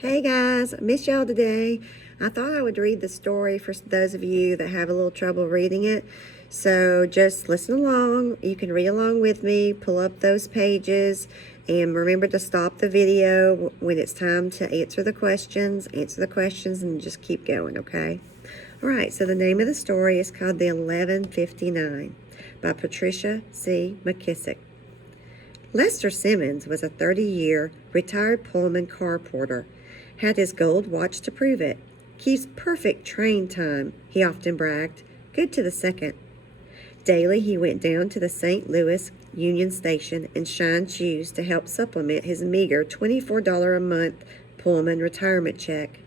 Hey guys, I miss y'all today. I thought I would read the story for those of you that have a little trouble reading it. So just listen along. You can read along with me, pull up those pages, and remember to stop the video when it's time to answer the questions. Answer the questions and just keep going, okay? All right, so the name of the story is called The 1159 by Patricia C. McKissick. Lester Simmons was a 30-year retired Pullman car porter. Had his gold watch to prove it. Keeps perfect train time, he often bragged. Good to the second. Daily he went down to the St. Louis Union Station and shined shoes to help supplement his meager $24 a month Pullman retirement check.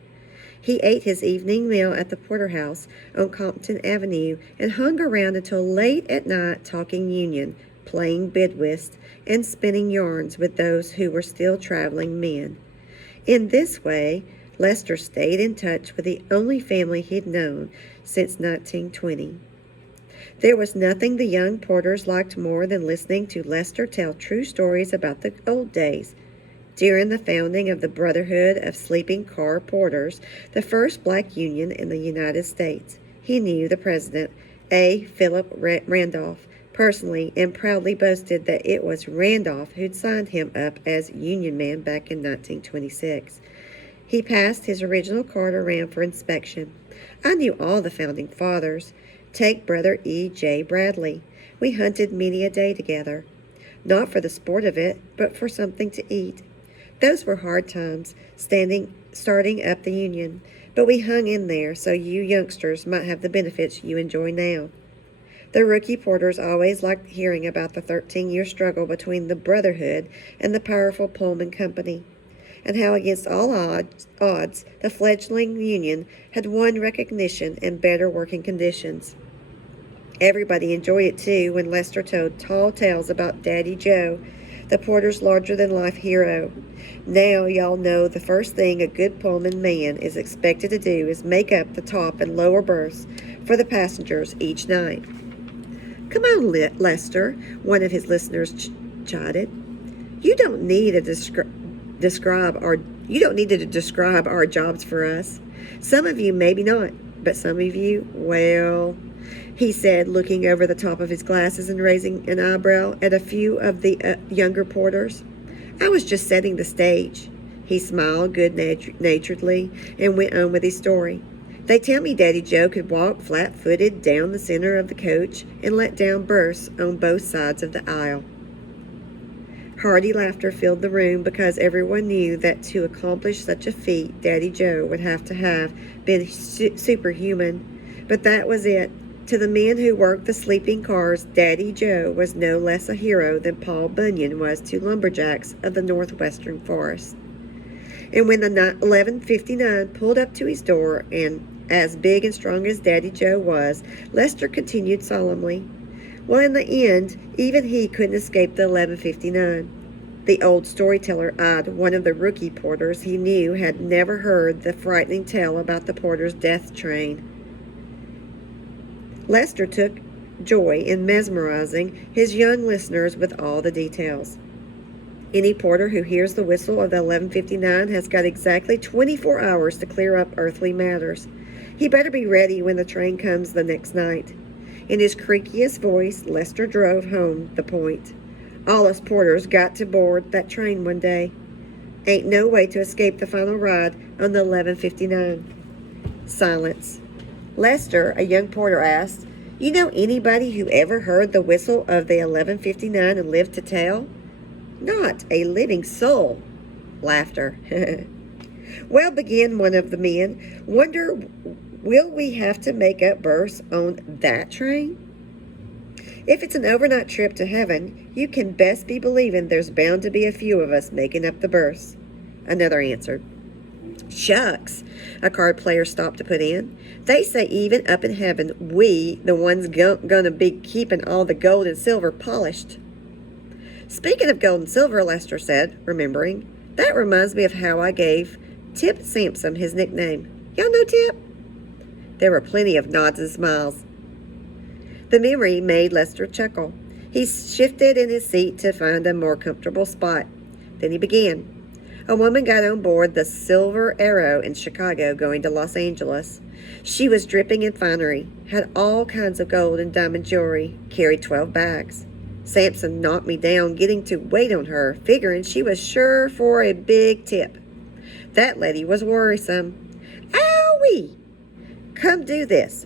He ate his evening meal at the Porterhouse on Compton Avenue and hung around until late at night talking Union, playing bid whist, and spinning yarns with those who were still traveling men. In this way, Lester stayed in touch with the only family he'd known since 1920. There was nothing the young porters liked more than listening to Lester tell true stories about the old days. During the founding of the Brotherhood of Sleeping Car Porters, the first black union in the United States, he knew the president, A. Philip Randolph, personally and proudly boasted that it was Randolph who'd signed him up as union man back in 1926. He passed his original card around for inspection. I knew all the founding fathers. Take Brother E. J. Bradley. We hunted many a day together. Not for the sport of it, but for something to eat. Those were hard times, starting up the union, but we hung in there so you youngsters might have the benefits you enjoy now. The rookie porters always liked hearing about the 13-year struggle between the Brotherhood and the powerful Pullman Company, and how against all odds the fledgling union had won recognition and better working conditions. Everybody enjoyed it too when Lester told tall tales about Daddy Joe, the porter's larger-than-life hero. Now y'all know the first thing a good Pullman man is expected to do is make up the top and lower berths for the passengers each night. Come on, Lester, one of his listeners chided. You don't need to describe our jobs for us. Some of you maybe not, but some of you, well, he said, looking over the top of his glasses and raising an eyebrow at a few of the younger porters. I was just setting the stage. He smiled good-naturedly and went on with his story. They tell me Daddy Joe could walk flat-footed down the center of the coach and let down berths on both sides of the aisle. Hearty laughter filled the room because everyone knew that to accomplish such a feat, Daddy Joe would have to have been superhuman. But that was it. To the men who worked the sleeping cars, Daddy Joe was no less a hero than Paul Bunyan was to lumberjacks of the northwestern forest. And when the 1159 pulled up to his door, and as big and strong as Daddy Joe was, Lester continued solemnly, well, in the end, even he couldn't escape the 1159. The old storyteller eyed one of the rookie porters he knew had never heard the frightening tale about the porter's death train. Lester took joy in mesmerizing his young listeners with all the details. Any porter who hears the whistle of the 1159 has got exactly 24 hours to clear up earthly matters. He better be ready when the train comes the next night. In his creakiest voice, Lester drove home the point. All us porters got to board that train one day. Ain't no way to escape the final ride on the 1159. Silence. Lester, a young porter, asked, You know anybody who ever heard the whistle of the 1159 and lived to tell? Not a living soul. Laughter. Well, began one of the men, wonder, will we have to make up berths on that train? If it's an overnight trip to heaven, you can best be believing there's bound to be a few of us making up the berths. Another answered. Shucks, a card player stopped to put in. They say even up in heaven, we, the ones gonna be keeping all the gold and silver polished. Speaking of gold and silver, Lester said, remembering, that reminds me of how I gave Tip Sampson his nickname. Y'all know Tip? There were plenty of nods and smiles. The memory made Lester chuckle. He shifted in his seat to find a more comfortable spot. Then he began. A woman got on board the Silver Arrow in Chicago going to Los Angeles. She was dripping in finery, had all kinds of gold and diamond jewelry, carried 12 bags. Sampson knocked me down getting to wait on her, figuring she was sure for a big tip. That lady was worrisome. Owie! Come do this.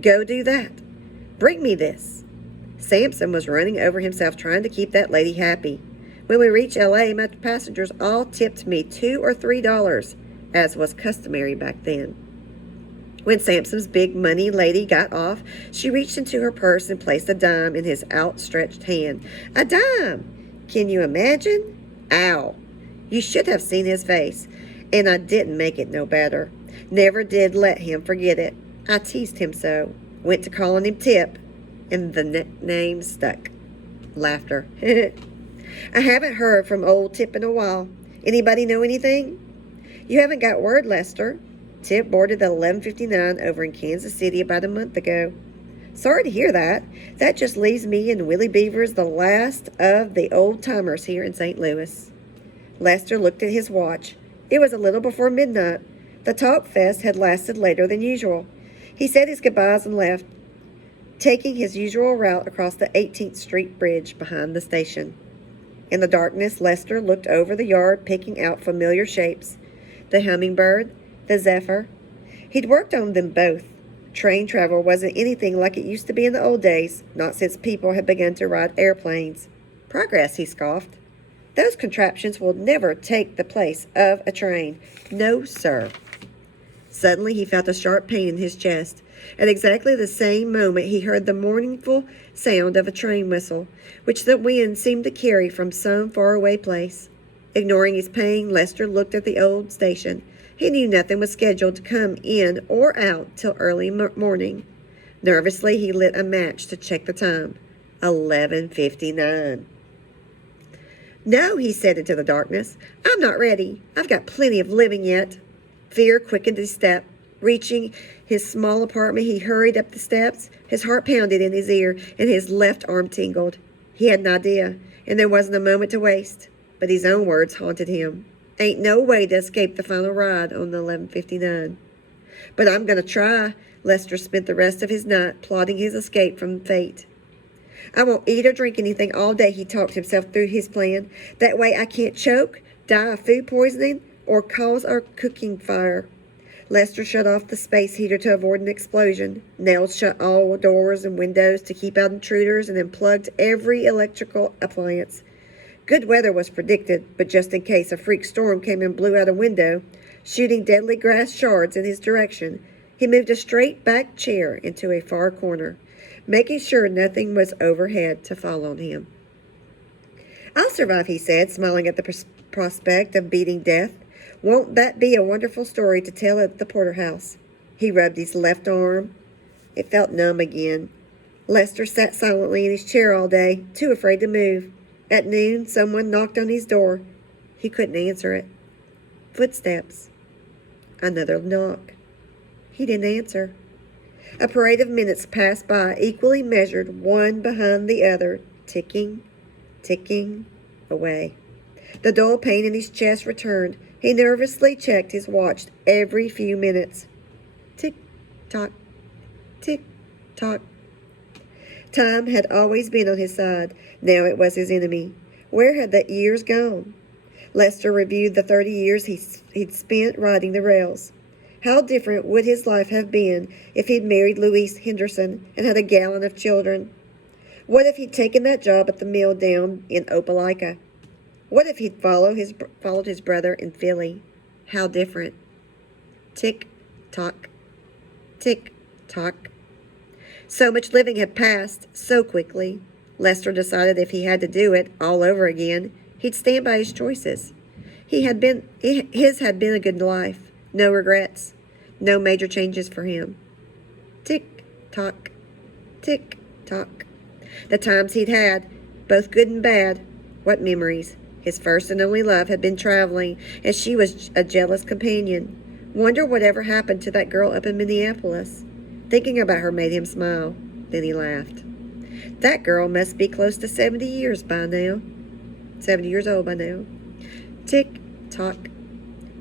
Go do that. Bring me this. Sampson was running over himself trying to keep that lady happy. When we reached L.A., my passengers all tipped me $2 or $3, as was customary back then. When Sampson's big money lady got off, she reached into her purse and placed a dime in his outstretched hand. A dime! Can you imagine? Ow! You should have seen his face. And I didn't make it no better. Never did let him forget it. I teased him so. Went to calling him Tip, and the nickname stuck. Laughter. I haven't heard from old Tip in a while. Anybody know anything? You haven't got word, Lester. Tip boarded the 11:59 over in Kansas City about a month ago. Sorry to hear that. That just leaves me and Willie Beavers the last of the old-timers here in St. Louis. Lester looked at his watch. It was a little before midnight. The talk fest had lasted later than usual. He said his goodbyes and left, taking his usual route across the 18th Street Bridge behind the station. In the darkness, Lester looked over the yard, picking out familiar shapes. The hummingbird, the zephyr. He'd worked on them both. Train travel wasn't anything like it used to be in the old days, not since people had begun to ride airplanes. Progress, he scoffed. Those contraptions will never take the place of a train. No, sir. Suddenly he felt a sharp pain in his chest. At exactly the same moment he heard the mournful sound of a train whistle, which the wind seemed to carry from some faraway place. Ignoring his pain, Lester looked at the old station. He knew nothing was scheduled to come in or out till early morning. Nervously, he lit a match to check the time. 11:59. No, he said into the darkness. I'm not ready. I've got plenty of living yet. Fear quickened his step. Reaching his small apartment, he hurried up the steps. His heart pounded in his ear, and his left arm tingled. He had an idea, and there wasn't a moment to waste. But his own words haunted him. Ain't no way to escape the final ride on the 11:59. But I'm going to try. Lester spent the rest of his night plotting his escape from fate. I won't eat or drink anything all day, he talked himself through his plan. That way I can't choke, die of food poisoning, or cause our cooking fire. Lester shut off the space heater to avoid an explosion, nailed shut all doors and windows to keep out intruders, and unplugged every electrical appliance. Good weather was predicted, but just in case a freak storm came and blew out a window, shooting deadly grass shards in his direction, he moved a straight back chair into a far corner, making sure nothing was overhead to fall on him. I'll survive, he said, smiling at the prospect of beating death. Won't that be a wonderful story to tell at the porterhouse? He rubbed his left arm. It felt numb again. Lester sat silently in his chair all day, too afraid to move. At noon, someone knocked on his door. He couldn't answer it. Footsteps. Another knock. He didn't answer. A parade of minutes passed by, equally measured, one behind the other, ticking, ticking away. The dull pain in his chest returned. He nervously checked his watch every few minutes. Tick-tock, tick-tock. Time had always been on his side. Now it was his enemy. Where had the years gone? Lester reviewed the 30 years he'd spent riding the rails. How different would his life have been if he'd married Louise Henderson and had a gallon of children? What if he'd taken that job at the mill down in Opelika? What if he'd followed his brother in Philly? How different. Tick-tock, tick-tock. So much living had passed so quickly. Lester decided if he had to do it all over again, he'd stand by his choices. His had been a good life. No regrets. No major changes for him. Tick-tock, tick-tock. The times he'd had, both good and bad, what memories. His first and only love had been traveling, and she was a jealous companion. Wonder whatever happened to that girl up in Minneapolis. Thinking about her made him smile. Then he laughed. That girl must be close to 70 years by now. 70 years old by now. Tick, tock,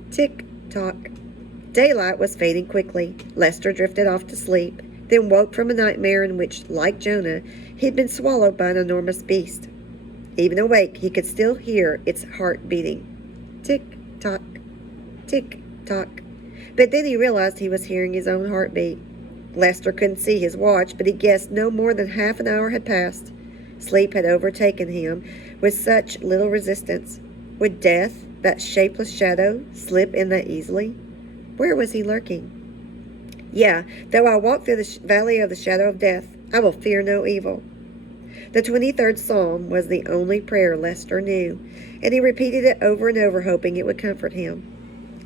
tick tock. Daylight was fading quickly. Lester drifted off to sleep, then woke from a nightmare in which, like Jonah, he'd been swallowed by an enormous beast. Even awake, he could still hear its heart beating. Tick tock, tick tock. But then he realized he was hearing his own heartbeat. Lester couldn't see his watch, but he guessed no more than half an hour had passed. Sleep had overtaken him with such little resistance. Would death, that shapeless shadow, slip in that easily? Where was he lurking? Yeah, though I walk through the valley of the shadow of death, I will fear no evil. The 23rd Psalm was the only prayer Lester knew, and he repeated it over and over, hoping it would comfort him.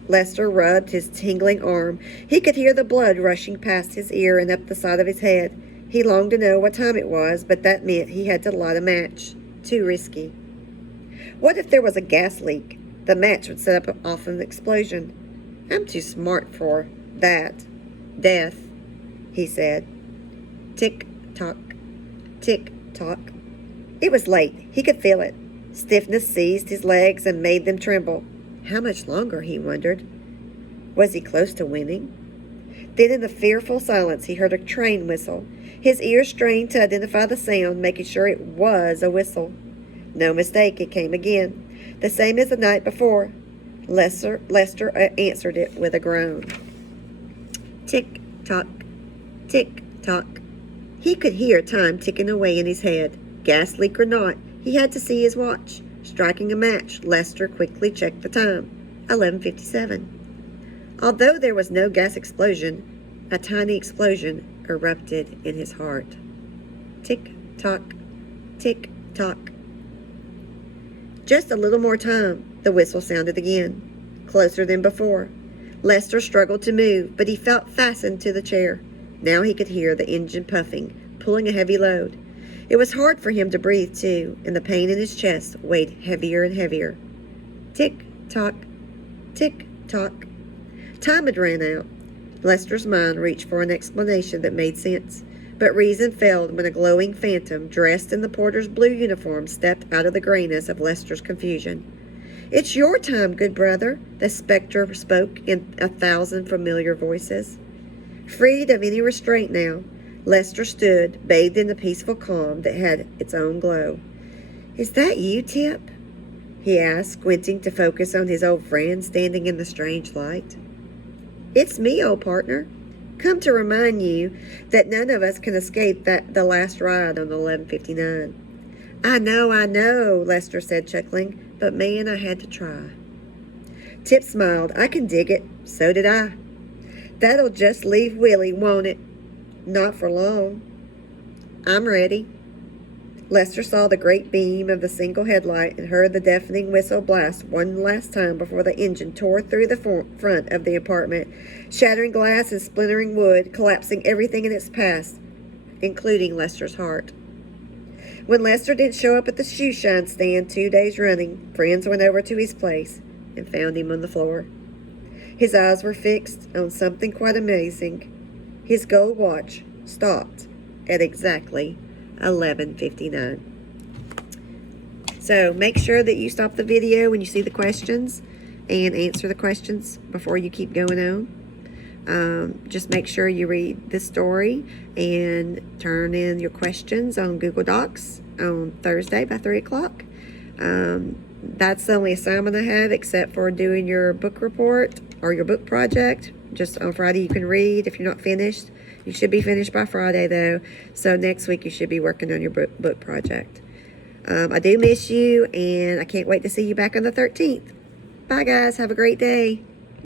Lester rubbed his tingling arm. He could hear the blood rushing past his ear and up the side of his head. He longed to know what time it was, but that meant he had to light a match. Too risky. What if there was a gas leak? The match would set off an explosion. I'm too smart for that. Death, he said. Tick tock, tick tock. It was late. He could feel it. Stiffness seized his legs and made them tremble. How much longer, he wondered. Was he close to winning? Then in the fearful silence he heard a train whistle. His ears strained to identify the sound, making sure it was a whistle. No mistake, it came again. The same as the night before. Lester answered it with a groan. Tick tock, tick tock. He could hear time ticking away in his head. Gas leak or not, he had to see his watch. Striking a match, Lester quickly checked the time. 11:57. Although there was no gas explosion, a tiny explosion erupted in his heart. Tick tock, tick tock. Just a little more time. The whistle sounded again, closer than before. Lester struggled to move, but he felt fastened to the chair. Now he could hear the engine puffing, pulling a heavy load. It was hard for him to breathe, too, and the pain in his chest weighed heavier and heavier. Tick tock, tick tock. Time had ran out. Lester's mind reached for an explanation that made sense, but reason failed when a glowing phantom dressed in the porter's blue uniform stepped out of the grayness of Lester's confusion. It's your time, good brother, the specter spoke in 1,000 familiar voices. Freed of any restraint now, Lester stood, bathed in the peaceful calm that had its own glow. Is that you, Tip? He asked, squinting to focus on his old friend standing in the strange light. It's me, old partner. Come to remind you that none of us can escape the last ride on 11:59. I know, Lester said, chuckling, but man, I had to try. Tip smiled. I can dig it. So did I. That'll just leave Willie, won't it? Not for long. I'm ready. Lester saw the great beam of the single headlight and heard the deafening whistle blast one last time before the engine tore through the front of the apartment, shattering glass and splintering wood, collapsing everything in its path, including Lester's heart. When Lester didn't show up at the shoe shine stand 2 days running, friends went over to his place and found him on the floor. His eyes were fixed on something quite amazing. His gold watch stopped at exactly 11:59. So make sure that you stop the video when you see the questions and answer the questions before you keep going on. Just make sure you read the story and turn in your questions on Google Docs on Thursday by 3 o'clock. That's the only assignment I have except for doing your book report or your book project. Just on Friday you can read if you're not finished. You should be finished by Friday though. So next week you should be working on your book project. I do miss you and I can't wait to see you back on the 13th. Bye guys. Have a great day.